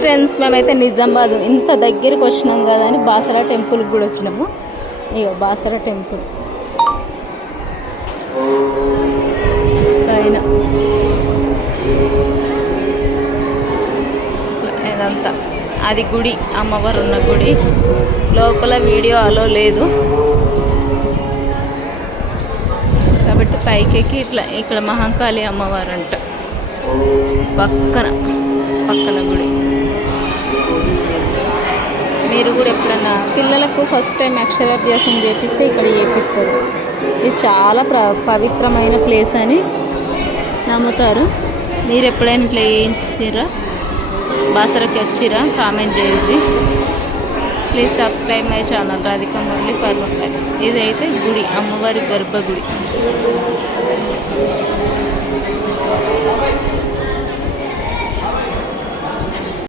Friends, మేమైతే నిజామాబాద్ ఇంత దగ్గరికి వచ్చినాం కదా అని బాసరా టెంపుల్కి కూడా వచ్చినాము. ఇక బాసరా టెంపుల్ పైన ఇదంతా అది గుడి, అమ్మవారు ఉన్న గుడి. లోపల వీడియో అలో లేదు కాబట్టి పైకెక్కి ఇట్లా ఇక్కడ మహంకాళి అమ్మవారు అంట పక్కన గుడి. మీరు కూడా ఎప్పుడన్నా పిల్లలకు ఫస్ట్ టైం అక్షరాభ్యాసం చేపిస్తే ఇక్కడ చేపిస్తారు. ఇది చాలా పవిత్రమైన ప్లేస్ అని నమ్ముతారు. మీరు ఎప్పుడైనా ఇట్లా చేయించిరా, బాసరకి వచ్చిరా, కామెంట్ చేయండి. Please subscribe my channel Radhika Murali pervert. ఇదైతే గుడి, అమ్మవారి గర్భగుడి.